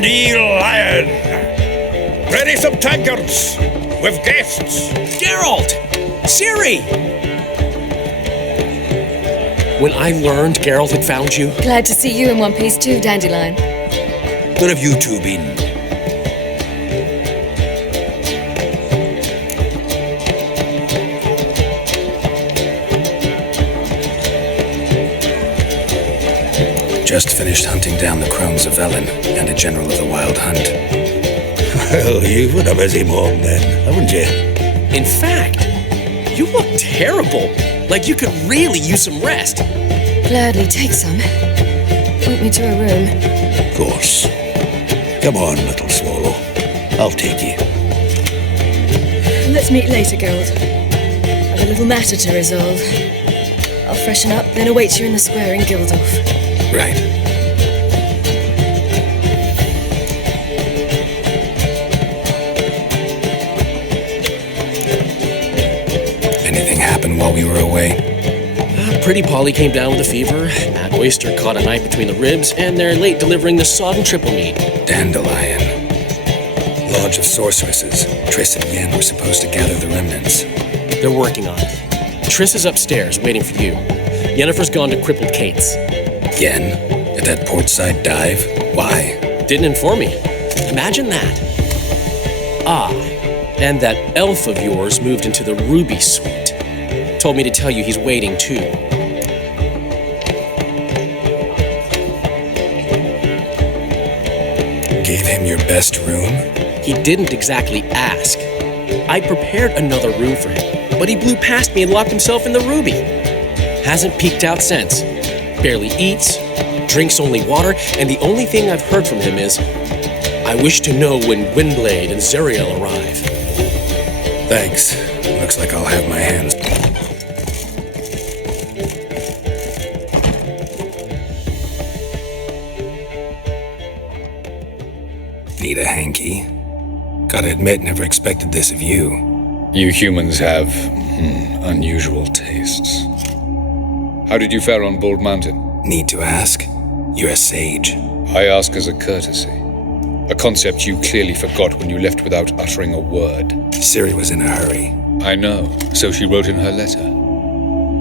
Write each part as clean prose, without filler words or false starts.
Dandelion! Ready some tankards with guests. Geralt! Ciri! When I learned Geralt had found you, Glad to see you in one piece too, Dandelion. Where have you two been? Just finished hunting down the crones of Velen and a general of the Wild Hunt. Well, you've had a busy morning then, haven't you? in fact, you look terrible. Like you could really use some rest. Gladly take some. Point me to a room. Of course. Come on, little swallow. I'll take you. Let's meet later, Geralt. I've a little matter to resolve. I'll freshen up, then await you in the square in Gildorf. Right. Anything happened while we were away? Pretty Polly came down with a fever. Mad Oyster caught a knife between the ribs, and they're late delivering the sodden triple meat. Dandelion. Lodge of Sorceresses. Triss and Yen were supposed to gather the remnants. They're working on it. Triss is upstairs, waiting for you. Yennefer's gone to Crippled Kate's. Yen? At that portside dive? Why? Didn't inform me. Imagine that. Ah, and that elf of yours moved into the Ruby Suite. Told me to tell you he's waiting, too. Gave him your best room? He didn't exactly ask. I prepared another room for him, but he blew past me and locked himself in the Ruby. Hasn't peeked out since. Barely eats, drinks only water, and the only thing I've heard from him is, I wish to know when Gwynblade and Zariel arrive. Thanks. Looks like I'll have my hands. Need a hanky? Gotta admit, never expected this of you. You humans have unusual tastes. How did you fare on Bald Mountain? Need to ask? You're a sage. I ask as a courtesy. A concept you clearly forgot when you left without uttering a word. Ciri was in a hurry. I know, so she wrote in her letter.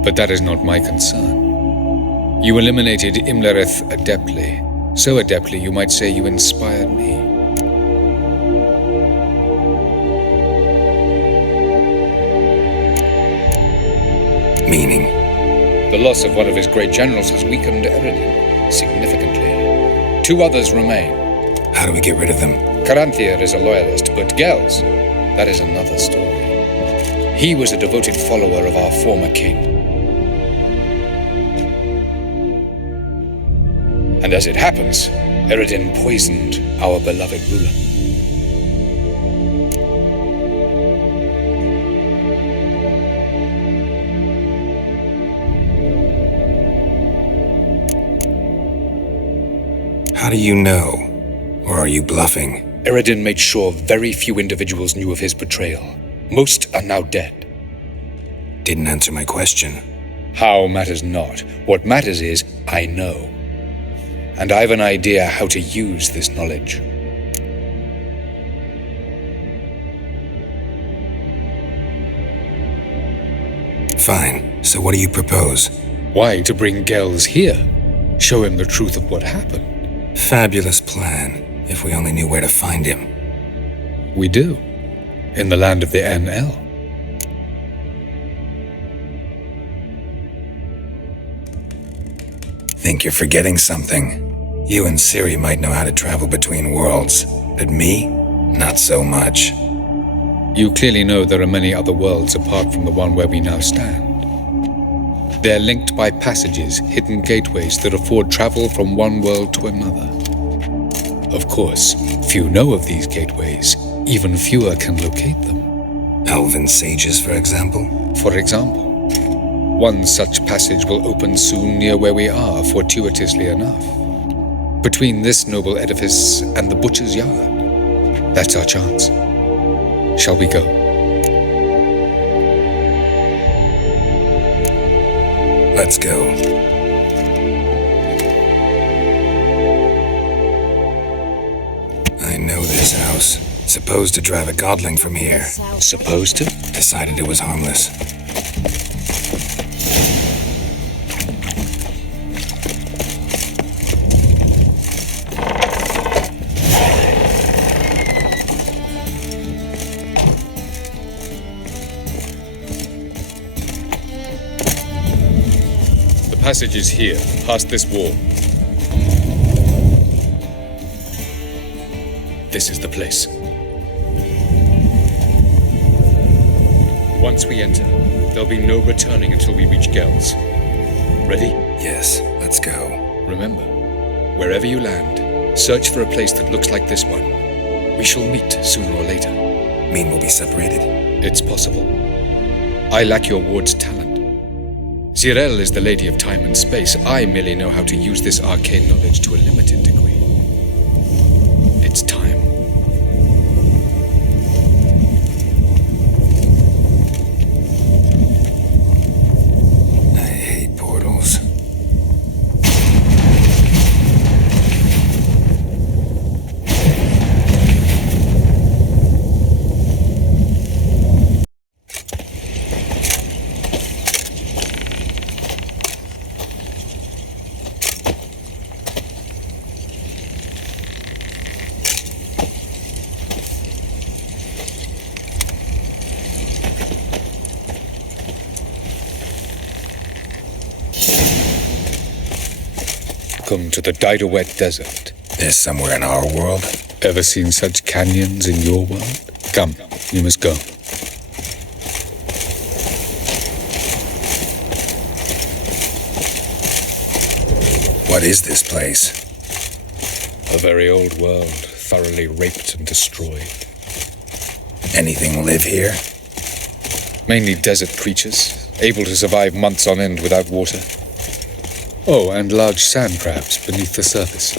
But that is not my concern. You eliminated Imlerith adeptly. So adeptly, you might say you inspired me. Meaning? The loss of one of his great generals has weakened Eredin significantly. 2 others remain. How do we get rid of them? Caranthir is a loyalist, but Gels, that is another story. He was a devoted follower of our former king. And as it happens, Eredin poisoned our beloved ruler. How do you know? Or are you bluffing? Eredin made sure very few individuals knew of his betrayal. Most are now dead. Didn't answer my question. How matters not. What matters is, I know. And I've an idea how to use this knowledge. Fine. So what do you propose? Why, to bring Gels here. Show him the truth of what happened. Fabulous plan, if we only knew where to find him. We do. In the land of the NL. Think you're forgetting something. You and Ciri might know how to travel between worlds, but me? Not so much. You clearly know there are many other worlds apart from the one where we now stand. They're linked by passages, hidden gateways that afford travel from one world to another. Of course, few know of these gateways. Even fewer can locate them. Elven sages, for example? For example. One such passage will open soon near where we are, fortuitously enough. Between this noble edifice and the butcher's yard. That's our chance. Shall we go? Let's go. Supposed to drive a godling from here. Supposed to? Decided it was harmless. The passage is here, past this wall. This is the place. Once we enter, there'll be no returning until we reach Gels. Ready? Yes, let's go. Remember, wherever you land, search for a place that looks like this one. We shall meet sooner or later. Mean we'll be separated? It's possible. I lack your ward's talent. Zirel is the lady of time and space. I merely know how to use this arcane knowledge to a limited degree. It's time. I hate portals. Welcome to the Didowet Desert. This somewhere in our world? Ever seen such canyons in your world? Come, you must go. What is this place? A very old world, thoroughly raped and destroyed. Anything live here? Mainly desert creatures, able to survive months on end without water. Oh, and large sand crabs beneath the surface.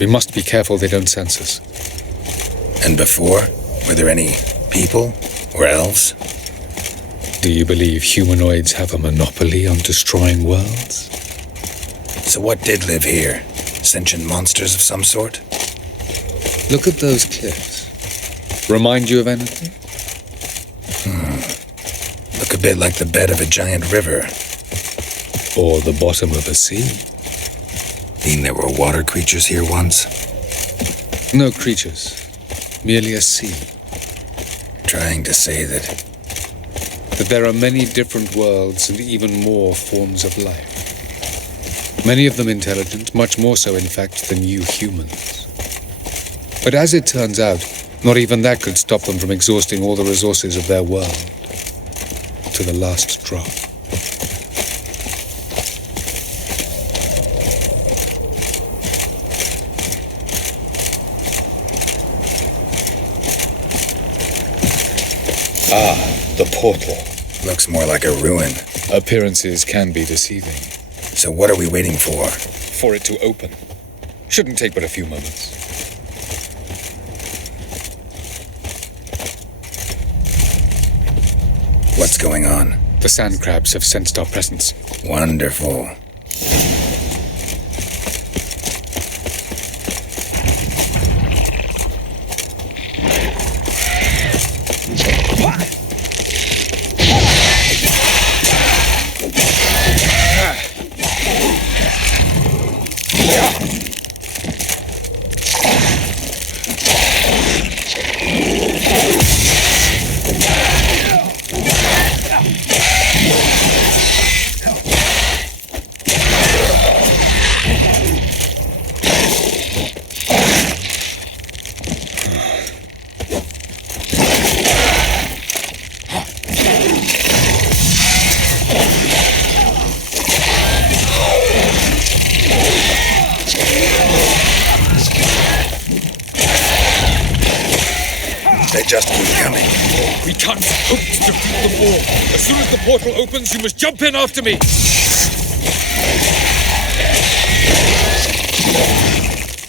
We must be careful they don't sense us. And before? Were there any people or elves? Do you believe humanoids have a monopoly on destroying worlds? So what did live here? Sentient monsters of some sort? Look at those cliffs. Remind you of anything? Look a bit like the bed of a giant river. Or the bottom of a sea? Mean there were water creatures here once? No creatures. Merely a sea. Trying to say that There are many different worlds and even more forms of life. Many of them intelligent, much more so, in fact, than you humans. But as it turns out, not even that could stop them from exhausting all the resources of their world. To the last drop. The portal. looks more like a ruin. Appearances can be deceiving. So what are we waiting for? For it to open. Shouldn't take but a few moments. What's going on? The sand crabs have sensed our presence. Wonderful. They just keep coming. We can't hope to defeat them all. As soon as the portal opens, you must jump in after me.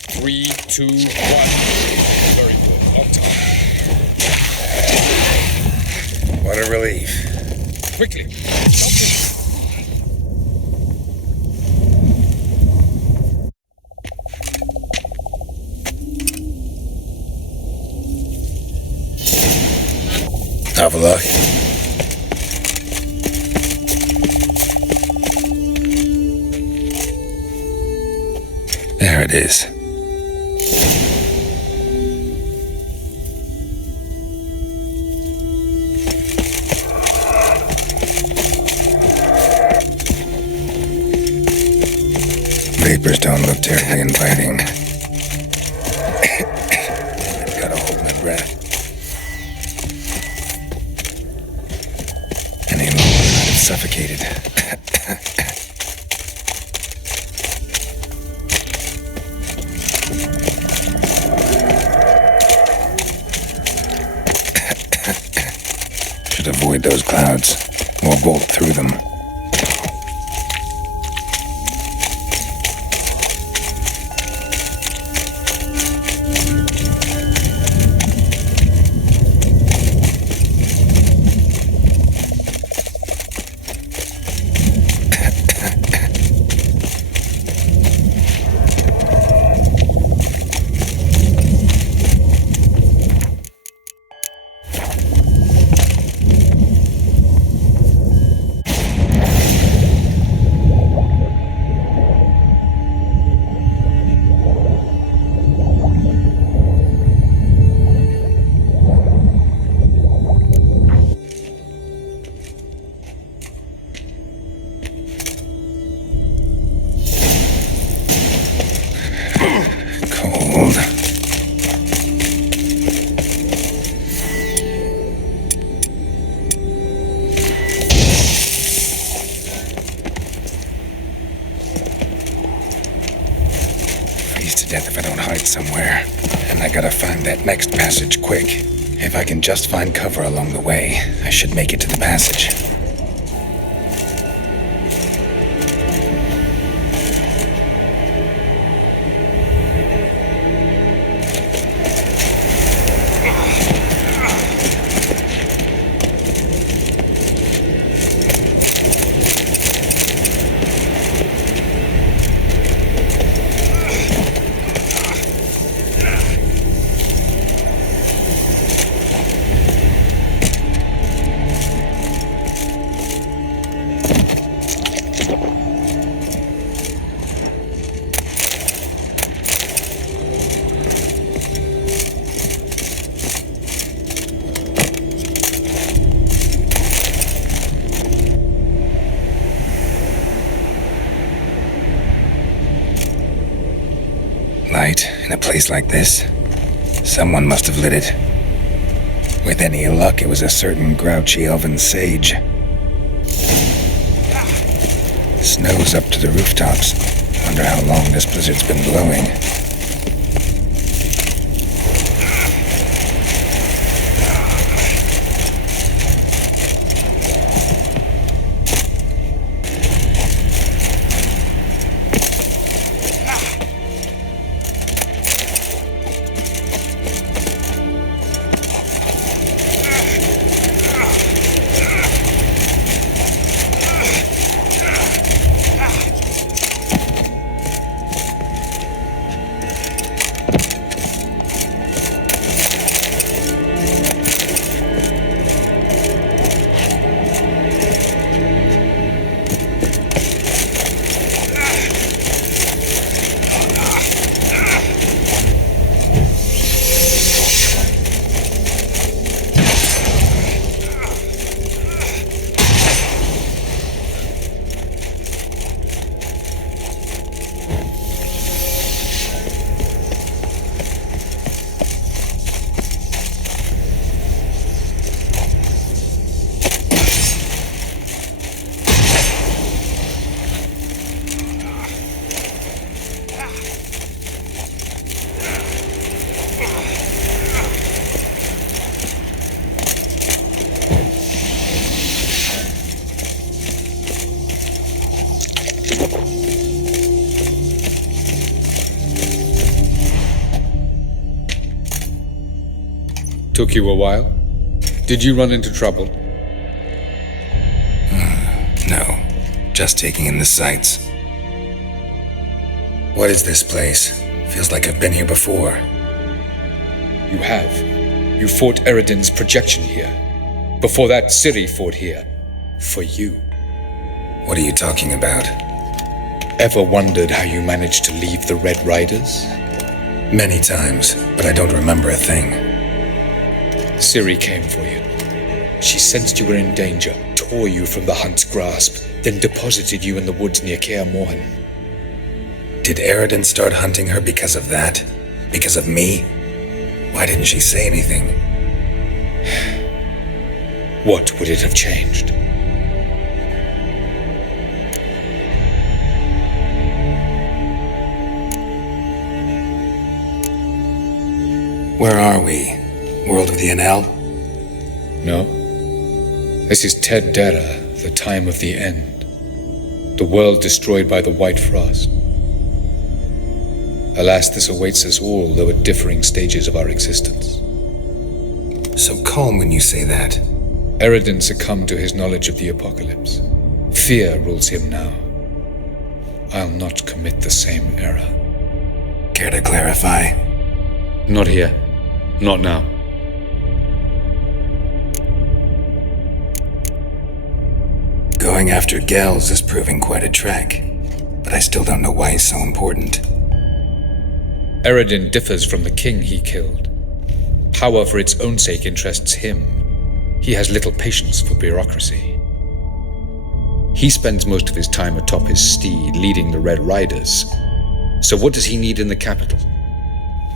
3, 2, 1. Very good. On time. What a relief. Quickly. Jump in. traveler. There it is. Vapors don't look terribly inviting. Gotta hold my breath. Any longer I'd have suffocated. Should avoid those clouds, or bolt through them. Death if I don't hide somewhere. And I gotta find that next passage quick. If I can just find cover along the way, I should make it to the passage. Light in a place like this? Someone must have lit it. With any luck, it was a certain grouchy elven sage. Snow's up to the rooftops. Wonder how long this blizzard's been blowing. Took you a while? Did you run into trouble? No, just taking in the sights. What is this place? Feels like I've been here before. You have. You fought Eredin's projection here. Before that, Ciri fought here. For you. What are you talking about? Ever wondered how you managed to leave the Red Riders? Many times, but I don't remember a thing. Ciri came for you. She sensed you were in danger, tore you from the Hunt's grasp, then deposited you in the woods near Kaer Morhen. Did Eredin start hunting her because of that? Because of me? Why didn't she say anything? What would it have changed? Where are we? World of the Enel? No. This is Ted Dera, the time of the end. The world destroyed by the White Frost. Alas, this awaits us all, though at differing stages of our existence. So calm when you say that. Eredin succumbed to his knowledge of the apocalypse. Fear rules him now. I'll not commit the same error. Care to clarify? Not here. Not now. Going after Gels is proving quite a trek, but I still don't know why he's so important. Eredin differs from the king he killed. Power for its own sake interests him. He has little patience for bureaucracy. He spends most of his time atop his steed, leading the Red Riders. So what does he need in the capital?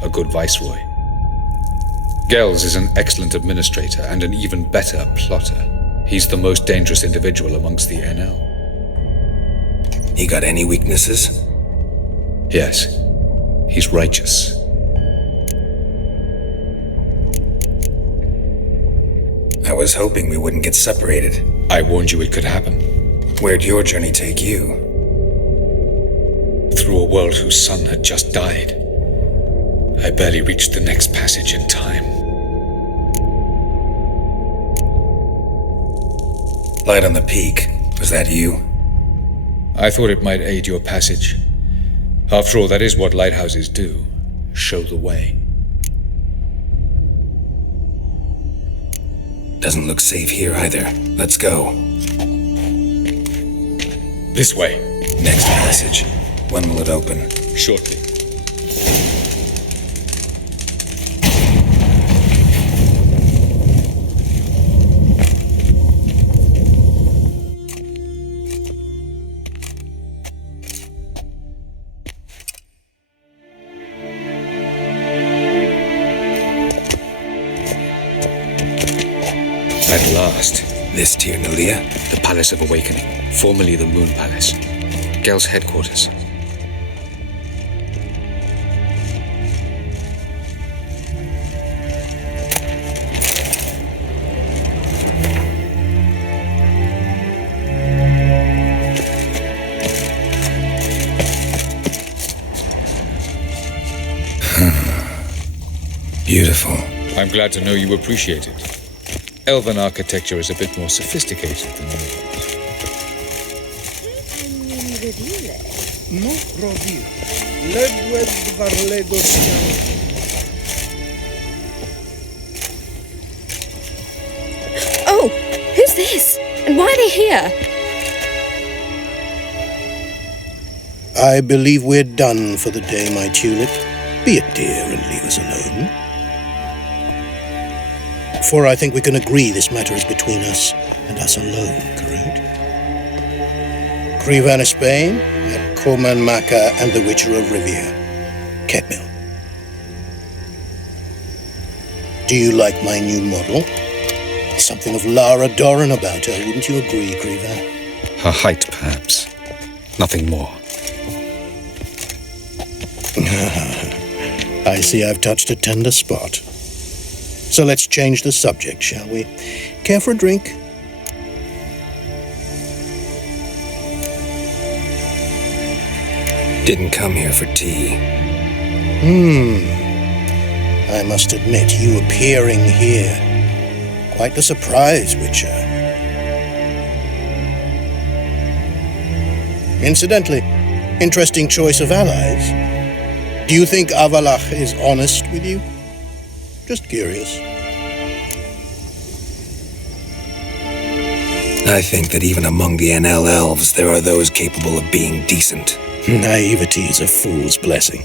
A good viceroy. Gels is an excellent administrator and an even better plotter. He's the most dangerous individual amongst the Enel. He got any weaknesses? Yes, he's righteous. I was hoping we wouldn't get separated. I warned you it could happen. Where'd your journey take you? Through a world whose sun had just died. I barely reached the next passage in time. Light on the peak. Was that you? I thought it might aid your passage. After all, that is what lighthouses do. Show the way. Doesn't look safe here either. Let's go. This way. Next passage. When will it open? Shortly. At last. This Tir Nalia? The Palace of Awakening, formerly the Moon Palace. Gel's headquarters. Beautiful. I'm glad to know you appreciate it. Elven architecture is a bit more sophisticated than yours. No robił. Ledwie dwarlego ścianu. Oh, who's this? And why are they here? I believe we're done for the day, my tulip. Be a dear and leave us alone. For I think we can agree this matter is between us and us alone, correct? Krivan of Spain, at Corman Maka and the Witcher of Rivia, Ketmil. Do you like my new model? Something of Lara Doran about her, wouldn't you agree, Krivan? Her height, perhaps. Nothing more. I see I've touched a tender spot. So let's change the subject, shall we? Care for a drink? Didn't come here for tea. I must admit, you appearing here, quite the surprise, Witcher. Incidentally, interesting choice of allies. Do you think Avalach is honest with you? Just curious. I think that even among the NL elves, there are those capable of being decent. Naivety is a fool's blessing.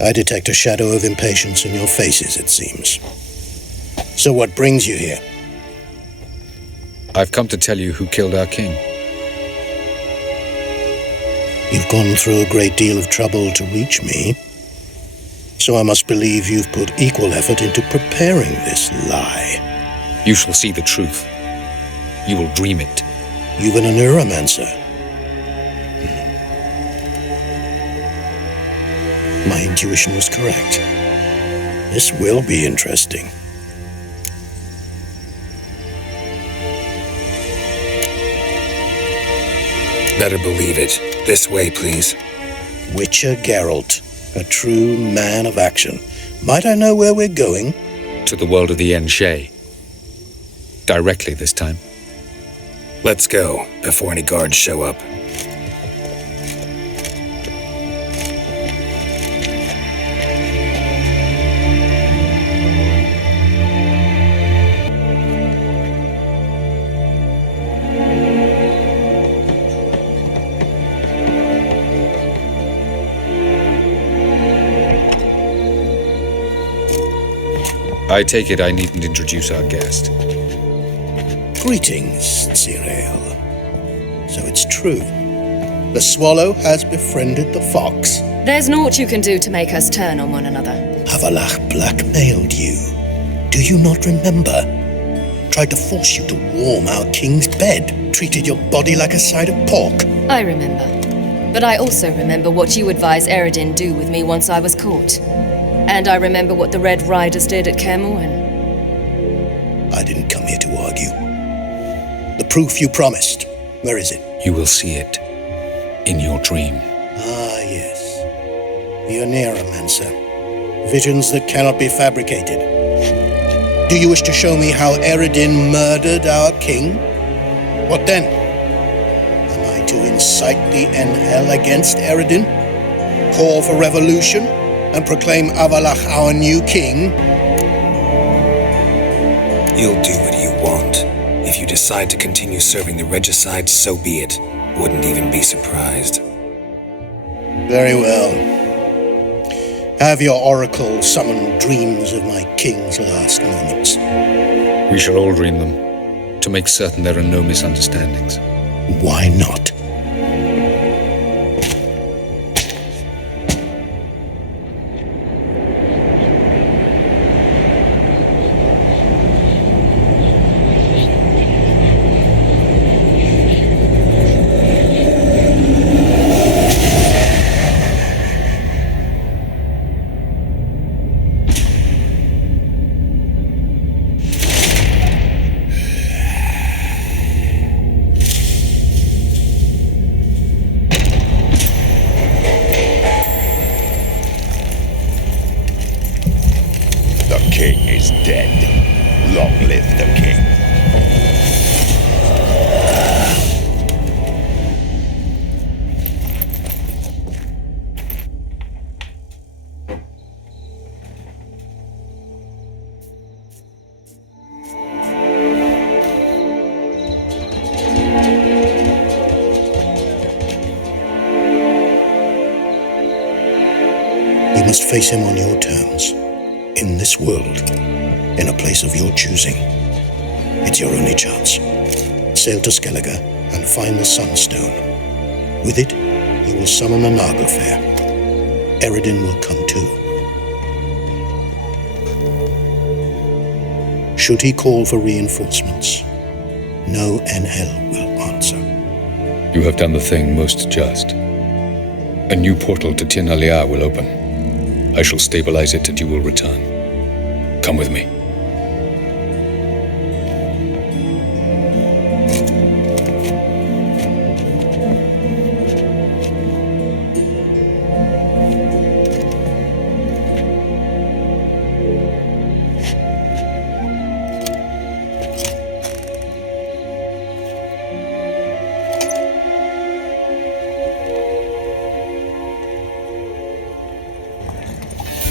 I detect a shadow of impatience in your faces, it seems. So what brings you here? I've come to tell you who killed our king. You've gone through a great deal of trouble to reach me, so I must believe you've put equal effort into preparing this lie. You shall see the truth. You will dream it. You've been a neuromancer. My intuition was correct. This will be interesting. Better believe it. This way, please. Witcher Geralt, a true man of action. Might I know where we're going? To the world of the Enshe. Directly this time. Let's go, before any guards show up. I take it I needn't introduce our guest. Greetings, Cyril. So it's true. The swallow has befriended the fox. There's naught you can do to make us turn on one another. Avallac'h blackmailed you. Do you not remember? Tried to force you to warm our king's bed. Treated your body like a side of pork. I remember. But I also remember what you advised Eredin do with me once I was caught. And I remember what the Red Riders did at Kaer Morhen. I didn't come here to argue. The proof you promised. Where is it? You will see it in your dream. Ah, yes. The Oneiromancer. Visions that cannot be fabricated. Do you wish to show me how Eredin murdered our king? What then? Am I to incite the NL against Eredin? Call for revolution? And proclaim Avallac'h our new king? You'll do what you want. If you decide to continue serving the regicide, so be it. Wouldn't even be surprised. Very well. Have your oracle summon dreams of my king's last moments. We shall all dream them, to make certain there are no misunderstandings. Why not? The king is dead. Long live the king. You must face him on your terms. In this world, in a place of your choosing. It's your only chance. Sail to Skellige and find the Sunstone. With it, you will summon the Naglfar. Eredin will come too. Should he call for reinforcements, no NL will answer. You have done the thing most just. A new portal to Tir na Liar will open. I shall stabilize it and you will return. Come with me.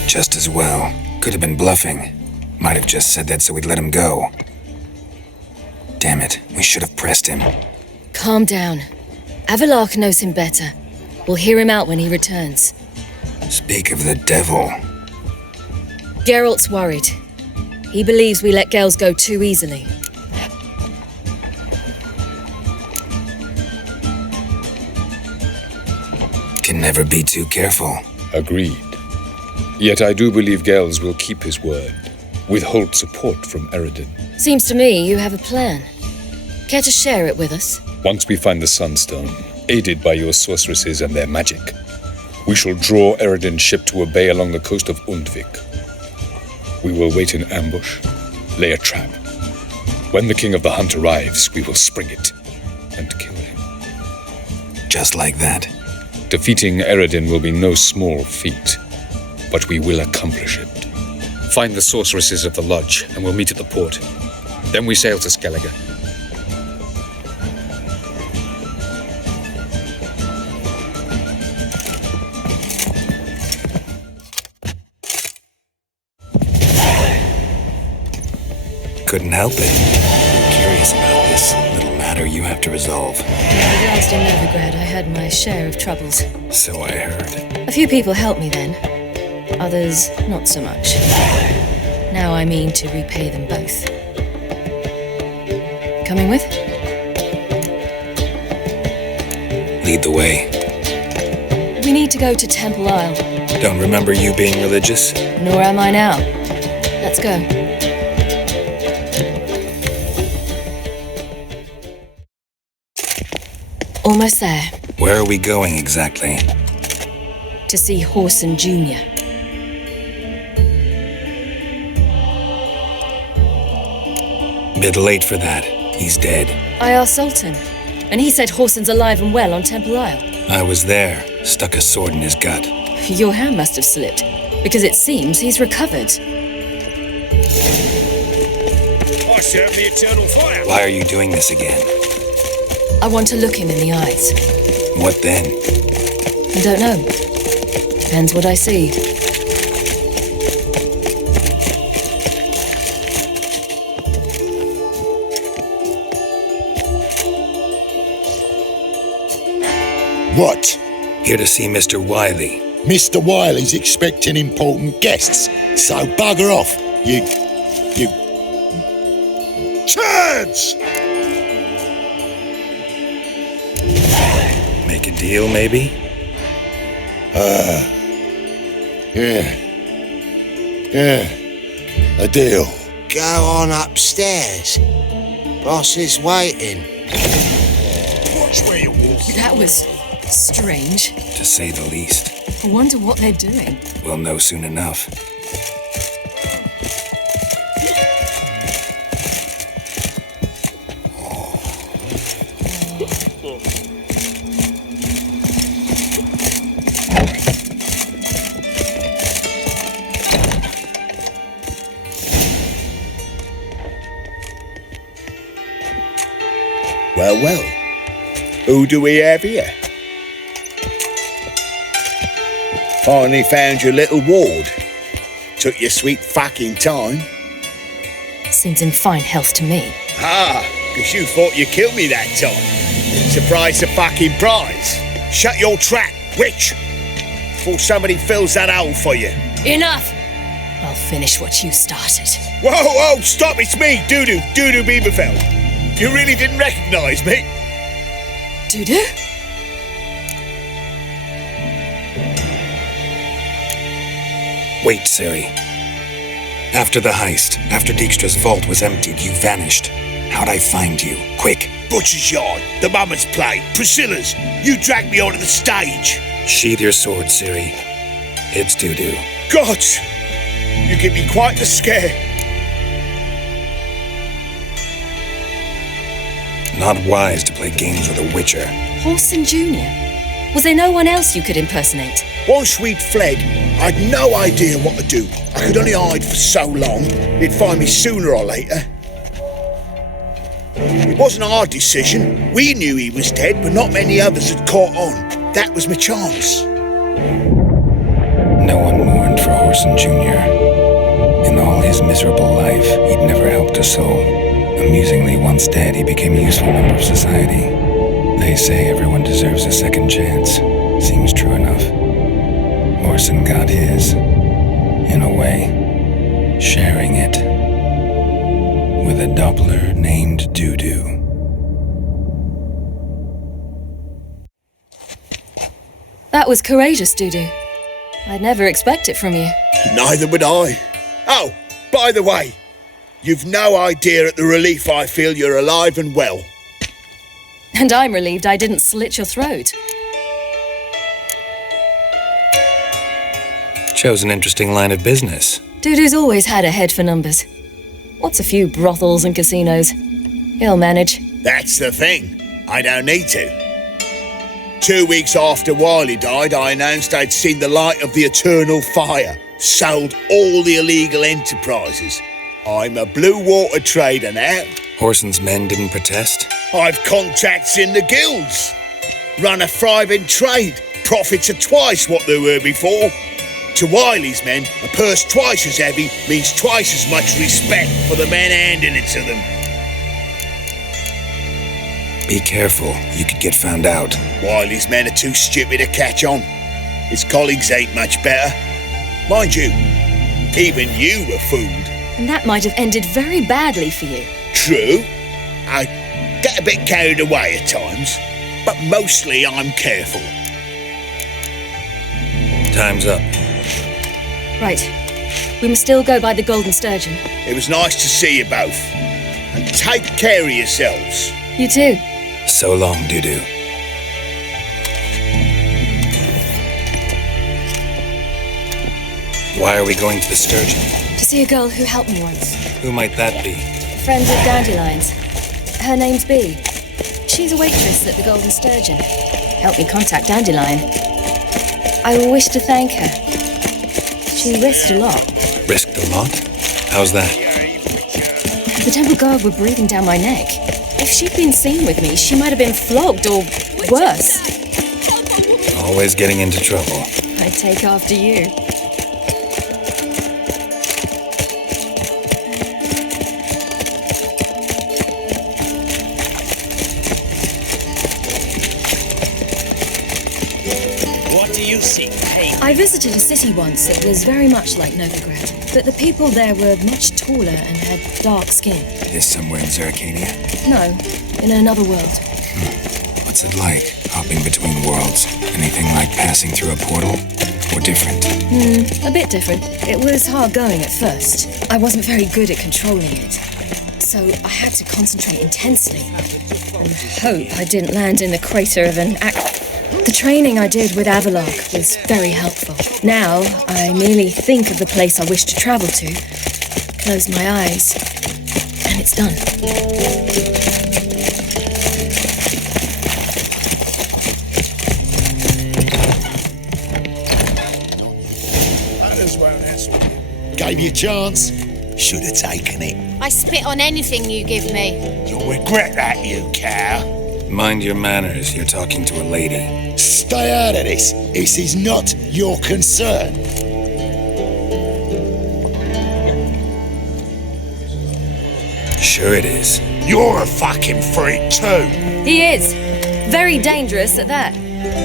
Just as well. Could have been bluffing. Might have just said that so we'd let him go. Damn it. should have pressed him. Calm down. Avalark knows him better. We'll hear him out when he returns. Speak of the devil. Geralt's worried. He believes we let Gels go too easily. Can never be too careful. Agreed. Yet I do believe Gels will keep his word. Withhold support from Eredin. Seems to me you have a plan. Care to share it with us? Once we find the Sunstone, aided by your sorceresses and their magic, we shall draw Eredin's ship to a bay along the coast of Undvik. We will wait in ambush, lay a trap. When the King of the Hunt arrives, we will spring it and kill him. Just like that. Defeating Eredin will be no small feat, but we will accomplish it. Find the sorceresses of the lodge, and we'll meet at the port. Then we sail to Skellige. Couldn't help it. I'm curious about this little matter you have to resolve. Last in Novigrad, I had my share of troubles. So I heard. A few people helped me then. Others, not so much. Now I mean to repay them both. Coming with? Lead the way. We need to go to Temple Isle. Don't remember you being religious? Nor am I now. Let's go. Almost there. Where are we going exactly? To see Horson Jr. Bit late for that. He's dead. I asked Sultan, and he said Horson's alive and well on Temple Isle. I was there. Stuck a sword in his gut. Your hand must have slipped, because it seems he's recovered. I serve the eternal fire. Why are you doing this again? I want to look him in the eyes. What then? I don't know. Depends what I see. What? Here to see Mr. Wiley. Mr. Wiley's expecting important guests, so bugger off, you turds! Make a deal, maybe? Yeah, a deal. Go on upstairs. Boss is waiting. Watch where you walk. That was strange. To say the least. I wonder what they're doing. We'll know soon enough. Well. Who do we have here? Finally found your little ward. Took your sweet fucking time. Seems in fine health to me. Because you thought you killed me that time. Surprise the fucking prize. Shut your trap, witch. Before somebody fills that hole for you. Enough! I'll finish what you started. Whoa, stop, it's me, Dudu Bieberfeld. You really didn't recognise me? Dudu? Wait, Ciri. After the heist, after Dijkstra's vault was emptied, you vanished. How'd I find you? Quick. Butcher's Yard, the Mummer's Plate, Priscilla's. You dragged me onto the stage. Sheathe your sword, Ciri. It's Dudu. God, you give me quite the scare. Not wise to play games with a witcher. Horson Jr.? Was there no one else you could impersonate? Once we'd fled, I'd no idea what to do. I could only hide for so long. They'd find me sooner or later. It wasn't our decision. We knew he was dead, but not many others had caught on. That was my chance. No one mourned for Horson Jr. In all his miserable life, he'd never helped a soul. Amusingly, once dead, he became a useful member of society. They say everyone deserves a second chance. Seems true enough. Orson got his, in a way, sharing it with a Doppler named Dudu. That was courageous, Dudu. I'd never expect it from you. Neither would I. Oh, by the way, you've no idea at the relief I feel you're alive and well. And I'm relieved I didn't slit your throat. Chose an interesting line of business. Dudu's always had a head for numbers. What's a few brothels and casinos? He'll manage. That's the thing. I don't need to. 2 weeks after Wiley died, I announced I'd seen the light of the eternal fire, sold all the illegal enterprises. I'm a blue water trader now. Horson's men didn't protest? I've contacts in the guilds. Run a thriving trade. Profits are twice what they were before. To Wiley's men, a purse twice as heavy means twice as much respect for the men handing it to them. Be careful, you could get found out. Wiley's men are too stupid to catch on. His colleagues ain't much better. Mind you, even you were fooled. And that might have ended very badly for you. True. I get a bit carried away at times, but mostly I'm careful. Time's up. Right. We must still go by the Golden Sturgeon. It was nice to see you both. And take care of yourselves. You too. So long, Dudu. Why are we going to the Sturgeon? To see a girl who helped me once. Who might that be? A friend of Dandelion's. Her name's Bee. She's a waitress at the Golden Sturgeon. Helped me contact Dandelion. I wish to thank her. She risked a lot. Risked a lot? How's that? The temple guard were breathing down my neck. If she'd been seen with me, she might have been flogged or worse. Always getting into trouble. I'd take after you. What do you seek, hey? I visited a city once that was very much like Novigrad, but the people there were much taller and had dark skin. Is somewhere in Zerkania? No, in another world. What's it like, hopping between worlds? Anything like passing through a portal? Or different? A bit different. It was hard going at first. I wasn't very good at controlling it. So I had to concentrate intensely and hope I didn't land in the crater of an The training I did with Avalok was very helpful. Now, I merely think of the place I wish to travel to, close my eyes, and it's done. Gave you a chance. Should have taken it. I spit on anything you give me. You'll regret that, you cow. Mind your manners, you're talking to a lady. Stay out of this. This is not your concern. Sure it is. You're a fucking freak too. He is. Very dangerous at that.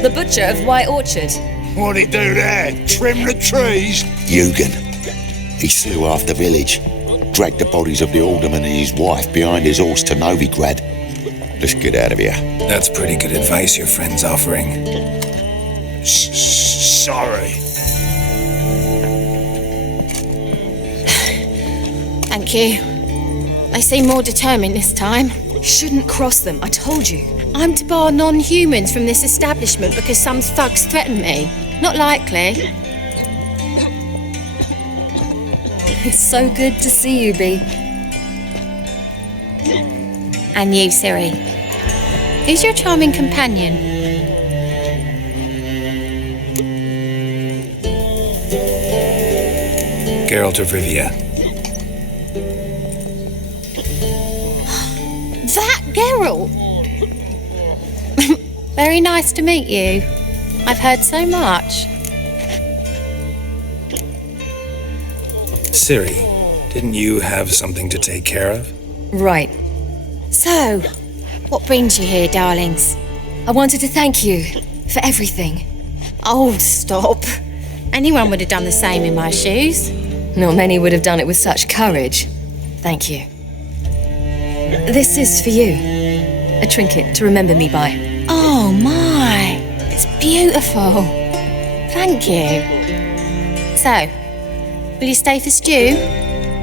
The butcher of White Orchard. What'd he do there? Trim the trees? Eugen. He slew half the village. Dragged the bodies of the alderman and his wife behind his horse to Novigrad. Let's get out of here. That's pretty good advice your friend's offering. Sorry. Thank you. They seem more determined this time. Shouldn't cross them, I told you. I'm to bar non-humans from this establishment because some thugs threaten me. Not likely. It's so good to see you, Bee. And you, Ciri. Who's your charming companion? Geralt of Rivia. That Geralt! Very nice to meet you. I've heard so much. Ciri, didn't you have something to take care of? Right. So, what brings you here, darlings? I wanted to thank you for everything. Oh, stop. Anyone would have done the same in my shoes. Not many would have done it with such courage. Thank you. This is for you. A trinket to remember me by. Oh my, it's beautiful. Thank you. So, will you stay for stew?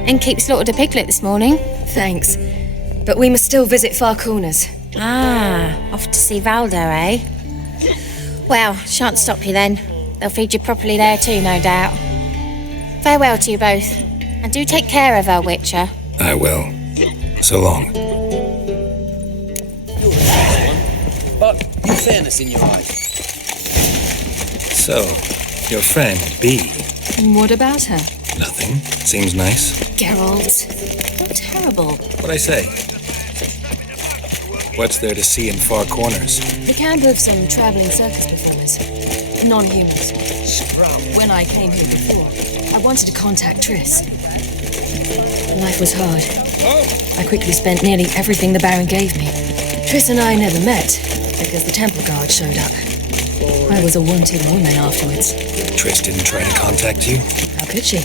And keep slaughtered a piglet this morning? Thanks. But we must still visit Far Corners. Ah, off to see Valdo, eh? Well, shan't stop you then. They'll feed you properly there too, no doubt. Farewell to you both. And do take care of her, Witcher. I will. So long. But fairness in your eyes. So, your friend, B. What about her? Nothing. Seems nice. Geralt. How terrible. What'd I say? What's there to see in Far Corners? The camp of some travelling circus performers. Non-humans. When I came here before, I wanted to contact Triss. Life was hard. I quickly spent nearly everything the Baron gave me. Triss and I never met, because the Temple Guard showed up. I was a wanted woman afterwards. Triss didn't try to contact you? How could she?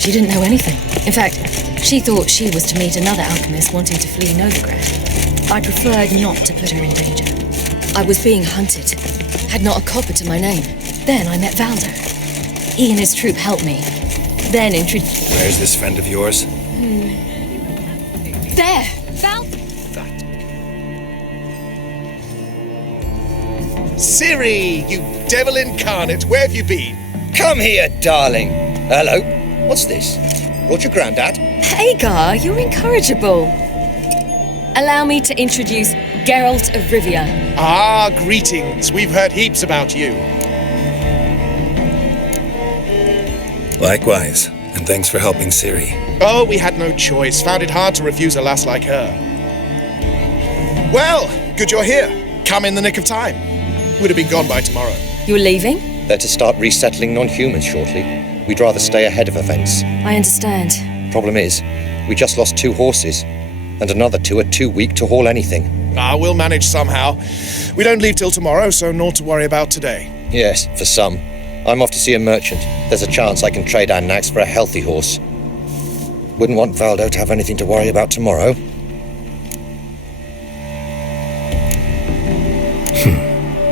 She didn't know anything. In fact, she thought she was to meet another alchemist wanting to flee Novigrad. I preferred not to put her in danger. I was being hunted. Had not a copper to my name. Then I met Valdo. He and his troop helped me. Then introduced... Where's this friend of yours? There! Val... Ciri, you devil incarnate, where have you been? Come here, darling. Hello. What's this? Brought your granddad? Hagar, you're incorrigible. Allow me to introduce Geralt of Rivia. Ah, greetings. We've heard heaps about you. Likewise. And thanks for helping Ciri. Oh, we had no choice. Found it hard to refuse a lass like her. Well, good you're here. Come in the nick of time. Would have been gone by tomorrow. You're leaving? They're to start resettling non-humans shortly. We'd rather stay ahead of events. I understand. Problem is, we just lost 2 horses. And another 2 are too weak to haul anything. Ah, we'll manage somehow. We don't leave till tomorrow, so naught to worry about today. Yes, for some. I'm off to see a merchant. There's a chance I can trade our nags for a healthy horse. Wouldn't want Valdo to have anything to worry about tomorrow.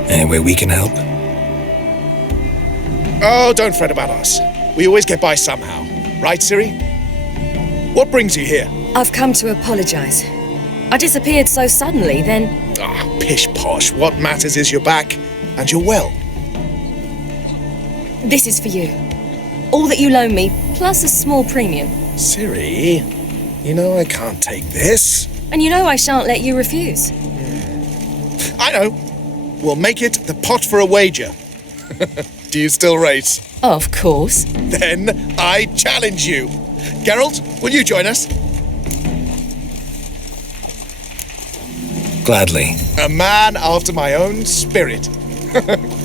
Any way we can help? Oh, don't fret about us. We always get by somehow. Right, Ciri? What brings you here? I've come to apologize. I disappeared so suddenly, then... Ah, pish-posh. What matters is you're back, and you're well. This is for you. All that you loan me, plus a small premium. Ciri, you know I can't take this. And you know I shan't let you refuse. I know. We'll make it the pot for a wager. Do you still race? Of course. Then I challenge you. Geralt, will you join us? Gladly. A man after my own spirit.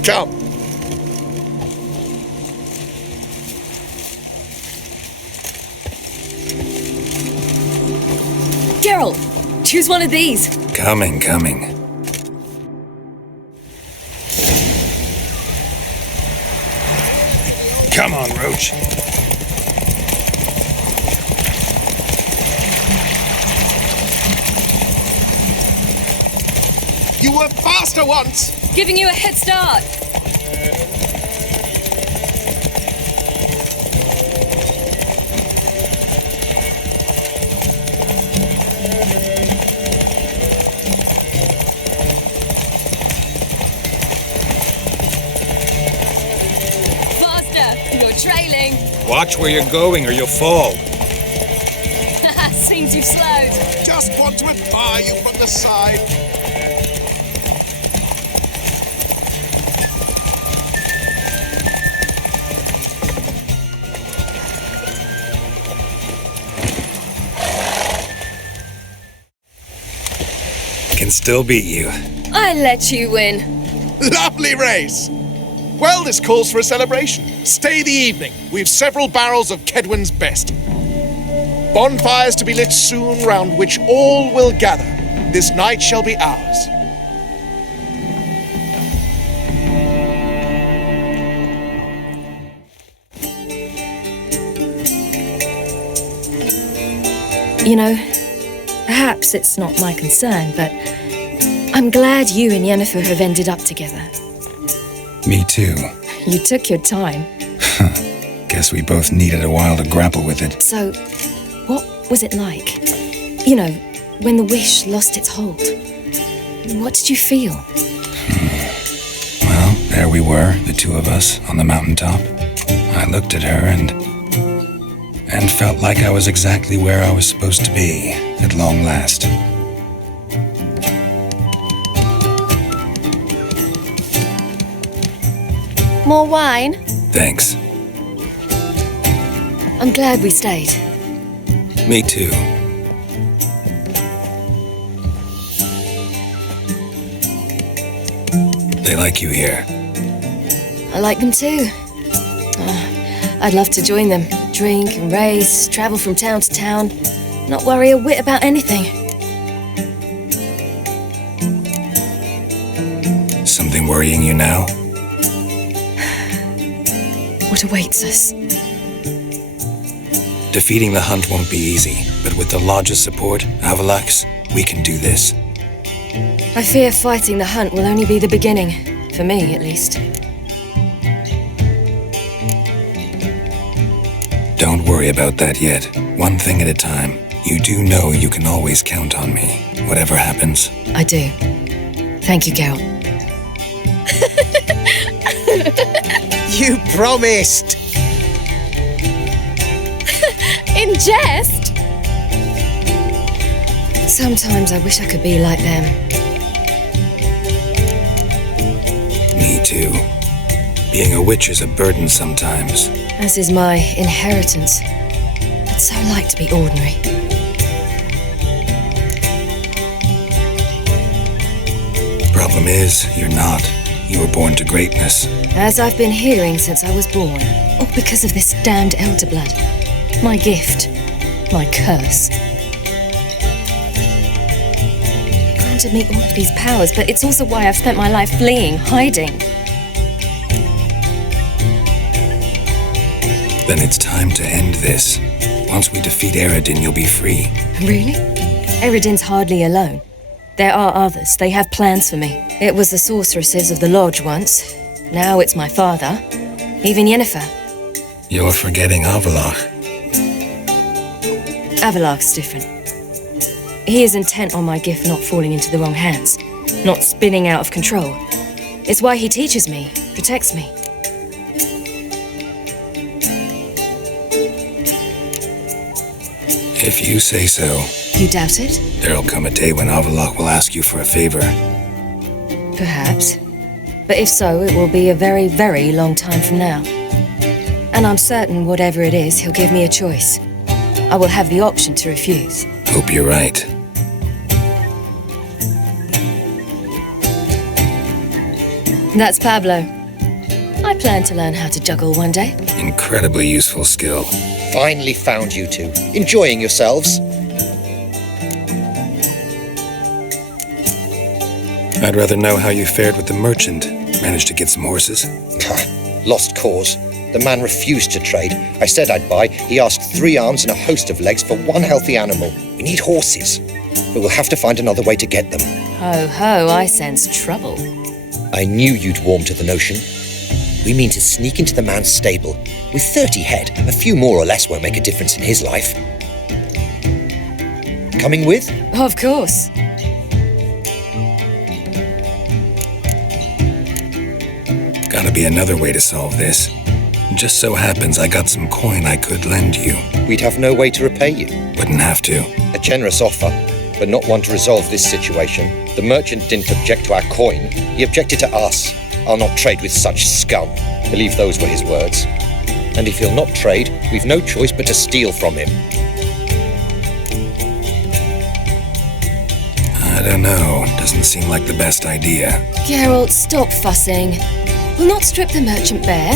Come. Geralt, choose one of these. Coming. Come on, Roach. You were faster once! Giving you a head start. Faster, you're trailing. Watch where you're going or you'll fall. Seems you've slowed. Just want to admire you from the side. Can still beat you. I let you win. Lovely race! Well, this calls for a celebration. Stay the evening. We've several barrels of Kedwen's best. Bonfires to be lit soon, round which all will gather. This night shall be ours. You know, perhaps it's not my concern, but I'm glad you and Yennefer have ended up together. Me too. You took your time. Guess we both needed a while to grapple with it. So, what was it like? You know, when the wish lost its hold. What did you feel? Well, there we were, the two of us, on the mountaintop. I looked at her and felt like I was exactly where I was supposed to be, at long last. More wine? Thanks. I'm glad we stayed. Me too. They like you here. I like them too. I'd love to join them. Drink and race, travel from town to town, not worry a whit about anything. Something worrying you now? What awaits us? Defeating the hunt won't be easy, but with the Lodge's support, Avalax, we can do this. I fear fighting the hunt will only be the beginning, for me at least. Don't worry about that yet. One thing at a time. You do know you can always count on me, whatever happens. I do. Thank you, Geralt. You promised! In jest? Sometimes I wish I could be like them. Me too. Being a witch is a burden sometimes. As is my inheritance. I'd so like to be ordinary. Problem is, you're not. You were born to greatness. As I've been hearing since I was born. All because of this damned elder blood. My gift. My curse. It granted me all of these powers, but it's also why I've spent my life fleeing, hiding. Then it's time to end this. Once we defeat Eredin, you'll be free. Really? Eredin's hardly alone. There are others. They have plans for me. It was the sorceresses of the Lodge once. Now it's my father. Even Yennefer. You're forgetting Avallac'h. Avallac'h's different. He is intent on my gift not falling into the wrong hands. Not spinning out of control. It's why he teaches me, protects me. If you say so. You doubt it? There'll come a day when Avallac'h will ask you for a favor. Perhaps. But if so, it will be a very, very long time from now. And I'm certain whatever it is, he'll give me a choice. I will have the option to refuse. Hope you're right. That's Pablo. I plan to learn how to juggle one day. Incredibly useful skill. Finally found you two. Enjoying yourselves? I'd rather know how you fared with the merchant. Managed to get some horses? Lost cause. The man refused to trade. I said I'd buy. He asked 3 arms and a host of legs for one healthy animal. We need horses. But we'll have to find another way to get them. Ho ho, I sense trouble. I knew you'd warm to the notion. We mean to sneak into the man's stable. With 30 head, a few more or less won't make a difference in his life. Coming with? Of course. Gotta be another way to solve this. Just so happens I got some coin I could lend you. We'd have no way to repay you. Wouldn't have to. A generous offer, but not one to resolve this situation. The merchant didn't object to our coin. He objected to us. I'll not trade with such scum. I believe those were his words. And if he'll not trade, we've no choice but to steal from him. I don't know. Doesn't seem like the best idea. Geralt, stop fussing. We'll not strip the merchant bare.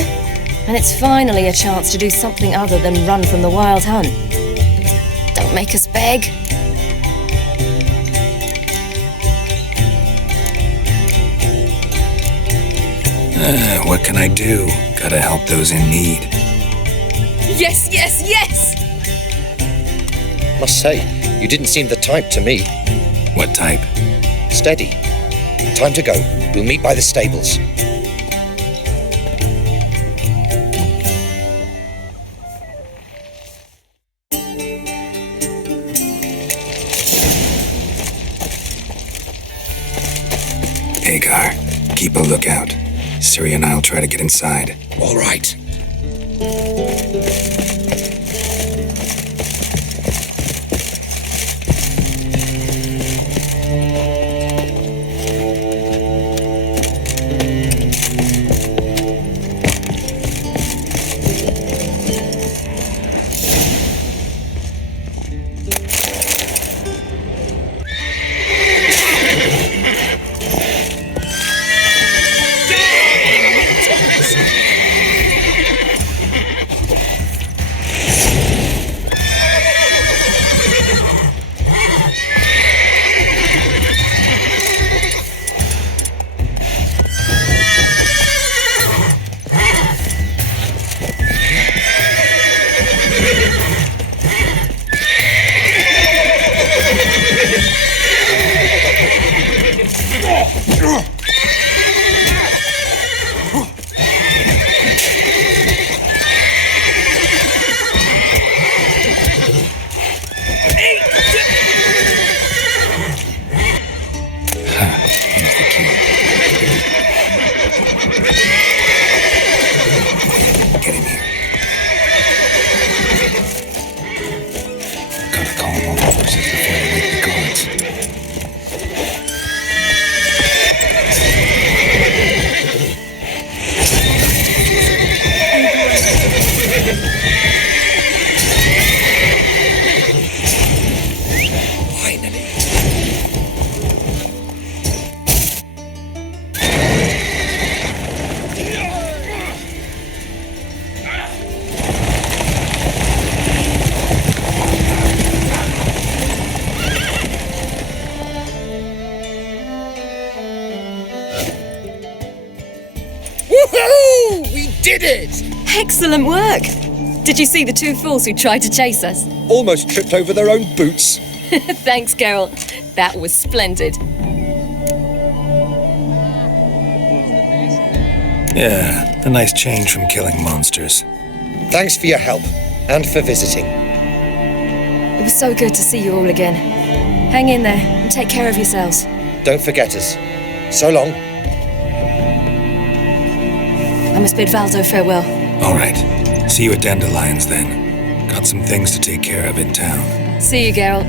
And it's finally a chance to do something other than run from the wild hunt. Don't make us beg. What can I do? Gotta help those in need. Yes, yes, yes! Must say, you didn't seem the type to me. What type? Steady. Time to go. We'll meet by the stables. Hagar, keep a lookout. Ciri and I'll try to get inside. All right. Get in here. Gotta calm all the horses before I wake the guards. Finally. Woohoo! We did it! Excellent work! Did you see the two fools who tried to chase us? Almost tripped over their own boots. Thanks, Geralt. That was splendid. Yeah, a nice change from killing monsters. Thanks for your help and for visiting. It was so good to see you all again. Hang in there and take care of yourselves. Don't forget us. So long. I must bid Valdo farewell. All right. See you at Dandelions then. Got some things to take care of in town. See you, Geralt.